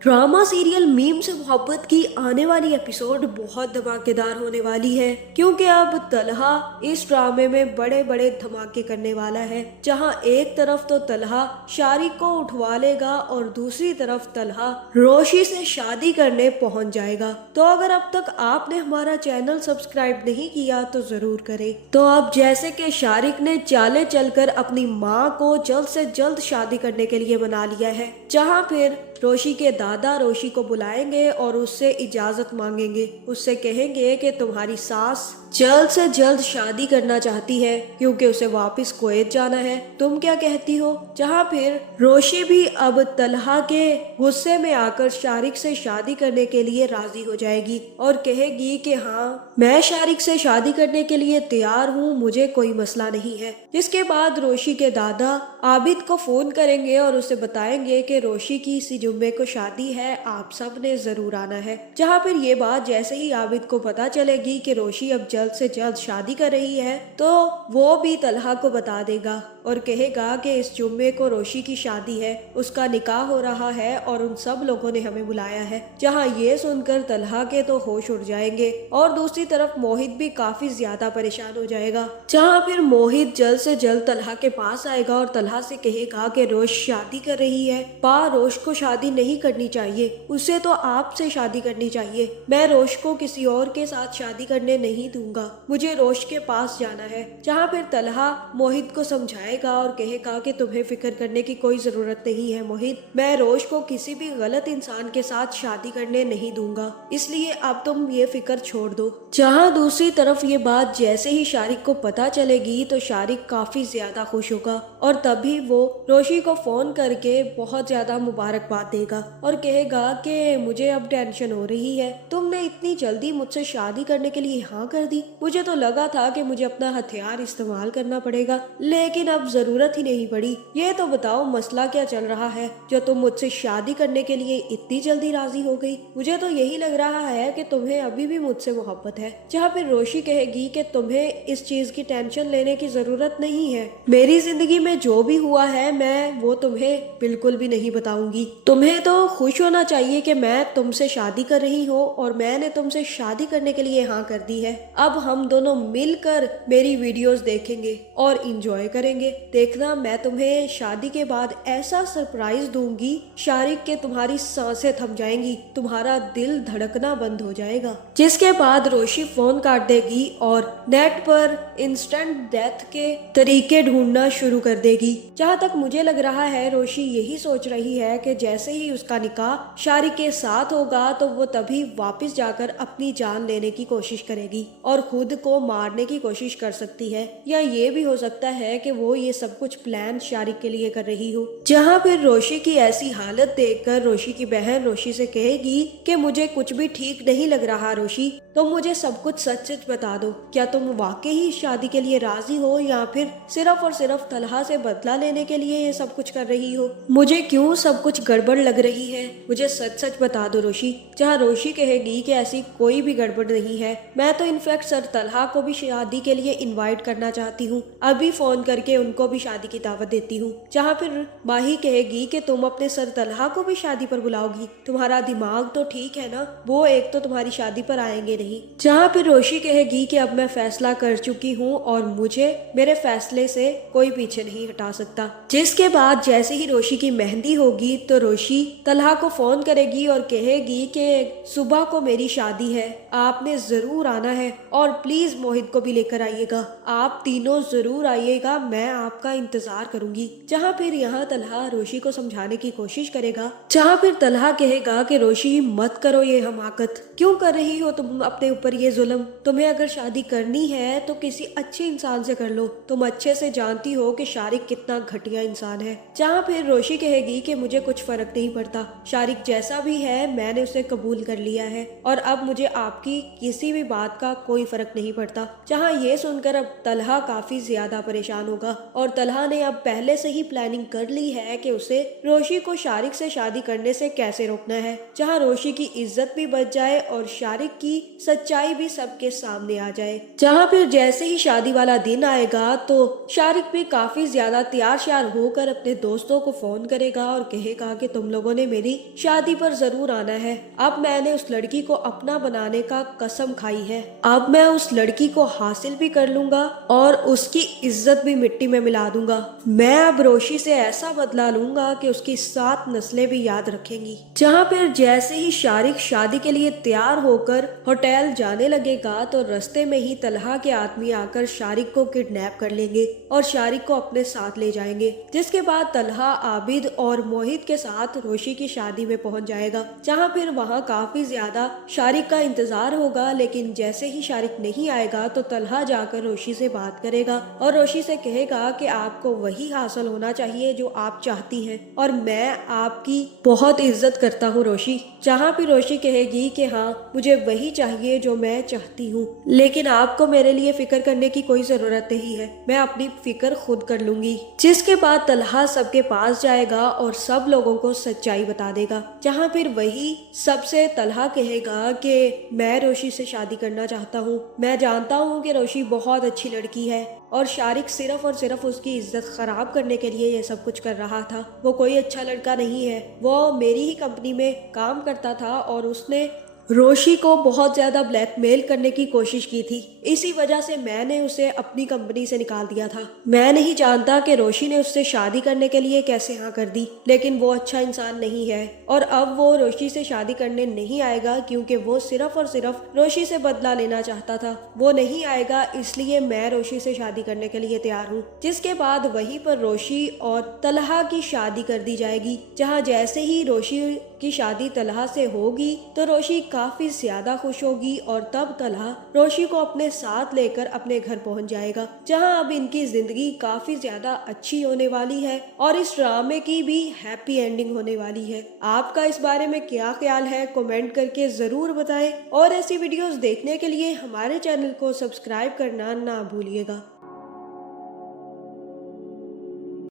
Drama serial meme से मोहब्बत की आने वाली एपिसोड बहुत धमाकेदार होने वाली है, क्योंकि अब तलहा इस ड्रामे में बड़े बड़े धमाके करने वाला है। जहां एक तरफ तो तलहा शारिक को उठवा लेगा और दूसरी तरफ तलहा रोशी से शादी करने पहुंच जाएगा। तो अगर अब तक आपने हमारा चैनल सब्सक्राइब नहीं किया तो जरूर करें। तो अब जैसे कि शारिक ने चाले चलकर अपनी माँ को जल्द से जल्द शादी करने के लिए मना लिया है, जहाँ फिर रोशी के दादा रोशी को बुलाएंगे और उससे इजाजत मांगेंगे। उससे कहेंगे कि तुम्हारी सास जल्द से जल्द शादी करना चाहती है क्योंकि उसे वापस कुवैत जाना है, तुम क्या कहती हो। जहाँ फिर रोशी भी अब तलहा के गुस्से में आकर शारिक से शादी करने के लिए राजी हो जाएगी और कहेगी कि हाँ, मैं शारिक से शादी करने के लिए तैयार हूँ, मुझे कोई मसला नहीं है। जिसके बाद रोशी के दादा आबिद को फोन करेंगे और उसे बताएंगे कि रोशी की इसी जुम्मे को शादी है, आप सब ने जरूर आना है। जहाँ फिर ये बात जैसे ही आबिद को पता चलेगी कि रोशी अब जल्द से जल्द शादी कर रही है, तो वो भी तलहा को बता देगा और कहेगा कि इस जुम्मे को रोशी की शादी है, उसका निकाह हो रहा है और उन सब लोगों ने हमें बुलाया है। जहाँ ये सुनकर तलहा के तो होश उड़ जाएंगे और दूसरी तरफ मोहित भी काफी ज्यादा परेशान हो जाएगा। जहाँ फिर मोहित जल्द से जल्द तलहा के पास आएगा और तलहा से कहेगा कि रोश शादी कर रही है, पा रोश को शादी नहीं करनी चाहिए, उसे तो आपसे शादी करनी चाहिए। मैं रोश को किसी और के साथ शादी करने नहीं दूंगा, मुझे रोश के पास जाना है। जहाँ फिर तलहा मोहित को समझाएगा और कहेगा कि तुम्हें फिक्र करने की कोई जरूरत नहीं है मोहित, मैं रोश को किसी भी गलत इंसान के साथ शादी करने नहीं दूंगा, इसलिए अब तुम ये फिक्र छोड़ दो। जहाँ दूसरी तरफ ये बात जैसे ही शारिक को पता चलेगी तो शारिक काफी ज्यादा खुश होगा और तभी वो रोशी को फोन करके बहुत ज्यादा मुबारकबाद देगा और कहेगा कि मुझे अब टेंशन हो रही है, तुमने इतनी जल्दी मुझसे शादी करने के लिए हाँ कर दी। मुझे तो लगा था कि मुझे अपना हथियार इस्तेमाल करना पड़ेगा, लेकिन अब जरूरत ही नहीं पड़ी। ये तो बताओ मसला क्या चल रहा है जो तुम मुझसे शादी करने के लिए इतनी जल्दी राजी हो गई। मुझे तो यही लग रहा है कि तुम्हें अभी भी मुझसे मोहब्बत है। जहाँ फिर रोशी कहेगी कि तुम्हें इस चीज की टेंशन लेने की जरूरत नहीं है, मेरी जिंदगी में जो भी हुआ है मैं वो तुम्हें बिल्कुल भी नहीं बताऊंगी। तुम्हें तो खुश होना चाहिए कि मैं तुमसे शादी कर रही हूँ और मैंने तुमसे शादी करने के लिए हाँ कर दी है। अब हम दोनों मिलकर मेरी वीडियोस देखेंगे और इंजॉय करेंगे। देखना मैं तुम्हें शादी के बाद ऐसा सरप्राइज दूंगी शारिक के तुम्हारी सांसें थम जाएंगी, तुम्हारा दिल धड़कना बंद हो जाएगा। जिसके बाद रोशी फोन काट देगी और नेट पर इंस्टेंट डेथ के तरीके ढूंढना शुरू कर देगी। जहाँ तक मुझे लग रहा है रोशी यही सोच रही है कि जैसे ही उसका निकाह शारिक के साथ होगा तो वो तभी वापस जाकर अपनी जान लेने की कोशिश करेगी और खुद को मारने की कोशिश कर सकती है, या ये भी हो सकता है कि वो ये सब कुछ प्लान शारिक के लिए कर रही हो। जहाँ फिर रोशी की ऐसी हालत देखकर रोशी की बहन रोशी से कहेगी कि मुझे कुछ भी ठीक नहीं लग रहा रोशी, तुम मुझे सब कुछ सच सच बता दो, क्या तुम वाकई ही शादी के लिए राजी हो या फिर सिर्फ और सिर्फ तलहा से बदला लेने के लिए ये सब कुछ कर रही हो। मुझे क्यों सब कुछ गड़बड़ लग रही है, मुझे सच सच बता दो रोशी। जहाँ रोशी कहेगी कि ऐसी कोई भी गड़बड़ नहीं है, मैं तो इनफैक्ट सर तलहा को भी शादी के लिए इनवाइट करना चाहती हूँ, अभी फोन करके उनको भी शादी की दावत देती हूँ। जहाँ फिर माही कहेगी कि तुम अपने सर तलहा को भी शादी पर बुलाओगी, तुम्हारा दिमाग तो ठीक है ना, वो एक तो तुम्हारी शादी पर आएंगे नहीं। जहाँ फिर रोशी कहेगी कि अब मैं फैसला कर चुकी हूँ और मुझे मेरे फैसले से कोई पीछे नहीं हटा सकता। जिसके बाद जैसे ही रोशी की मेहंदी होगी तो रोशी तलहा को फोन करेगी और कहेगी कि सुबह को मेरी शादी है, आपने जरूर आना है और प्लीज मोहित को भी लेकर आइएगा, आप तीनों जरूर आइएगा, मैं आपका इंतजार करूंगी। जहाँ फिर यहाँ तलहा रोशी को समझाने की कोशिश करेगा, जहाँ फिर तलहा कहेगा कि रोशी मत करो ये हमाकत, क्यों कर रही हो तुम अपने ऊपर ये जुल्म, तुम्हें अगर शादी करनी है तो किसी अच्छे इंसान से कर लो, तुम अच्छे से जानती हो कि शारिक कितना घटिया इंसान है। जहाँ फिर रोशी कहेगी कि मुझे कुछ फर्क नहीं पड़ता, शारिक जैसा भी है मैंने उसे कबूल कर लिया है और अब मुझे आपकी किसी भी बात का कोई फर्क नहीं पड़ता। जहाँ ये सुनकर अब तलहा काफी ज्यादा परेशान होगा और तलहा ने अब पहले से ही प्लानिंग कर ली है कि उसे रोशी को शारिक से शादी करने से कैसे रोकना है, जहाँ रोशी की इज्जत भी बच जाए और शारिक की सच्चाई भी सबके सामने आ जाए। जहाँ फिर जैसे ही शादी वाला दिन आएगा तो शारिक भी काफी ज्यादा तैयार श्यार होकर अपने दोस्तों को फोन करेगा और कहेगा कि तुम लोगों ने मेरी शादी पर जरूर आना है। अब मैंने उस लड़की को अपना बनाने का कसम खाई है। अब मैं उस लड़की को हासिल भी कर लूंगा और उसकी इज्जत भी मिट्टी में मिला दूंगा। मैं अब रोशी से ऐसा बदला लूंगा कि उसकी 7 नस्लें भी याद रखेंगी। जहाँ फिर जैसे ही शारिक शादी के लिए तैयार होकर होटल जाने लगेगा तो रास्ते में ही तलहा के आदमी आकर शारिक को किडनैप कर लेंगे और शारिक को अपने साथ ले जाएंगे। जिसके बाद तलहा आबिद और मोहित के साथ रोशी की शादी में पहुंच जाएगा, जहां फिर वहां काफी ज्यादा शारिक का इंतजार होगा। लेकिन जैसे ही शारिक नहीं आएगा तो तलहा जाकर रोशी से बात करेगा और रोशी से कहेगा कि आपको वही हासिल होना चाहिए जो आप चाहती हैं और मैं आपकी बहुत इज्जत करता हूँ रोशी। जहाँ भी रोशी कहेगी कि हाँ मुझे वही चाहिए जो मैं चाहती हूँ, लेकिन आपको मेरे लिए फिक्र करने की कोई जरूरत नहीं है, मैं अपनी फिक्र खुद कर लूंगी। जिसके बाद तलहा सबके पास जाएगा और सब लोगों को सच्चाई बता देगा। जहाँ फिर वही सबसे तलहा कहेगा कि मैं रोशी से शादी करना चाहता हूँ, मैं जानता हूँ कि रोशी बहुत अच्छी लड़की है और शारिक सिर्फ और सिर्फ उसकी इज्जत खराब करने के लिए ये सब कुछ कर रहा था। वो कोई अच्छा लड़का नहीं है, वो मेरी ही कंपनी में काम करता था और उसने रोशी को बहुत ज्यादा ब्लैकमेल करने की कोशिश की थी। इसी वजह से मैंने उसे अपनी कंपनी से निकाल दिया था। मैं नहीं जानता कि रोशी ने उससे शादी करने के लिए कैसे हाँ कर दी, लेकिन वो अच्छा इंसान नहीं है और अब वो रोशी से शादी करने नहीं आएगा क्योंकि वो सिर्फ और सिर्फ रोशी से बदला लेना चाहता था। वो नहीं आएगा, इसलिए मैं रोशी से शादी करने के लिए तैयार हूँ। जिसके बाद वहीं पर रोशी और तलहा की शादी कर दी जाएगी। जहाँ जैसे ही रोशी की शादी तलहा से होगी तो रोशी काफी ज्यादा खुश होगी और तब तलहा रोशी को अपने साथ लेकर अपने घर पहुंच जाएगा, जहां अब इनकी जिंदगी काफी ज्यादा अच्छी होने वाली है और इस ड्रामे की भी हैप्पी एंडिंग होने वाली है। आपका इस बारे में क्या ख्याल है कमेंट करके जरूर बताएं और ऐसी वीडियोस देखने के लिए हमारे चैनल को सब्सक्राइब करना ना भूलिएगा।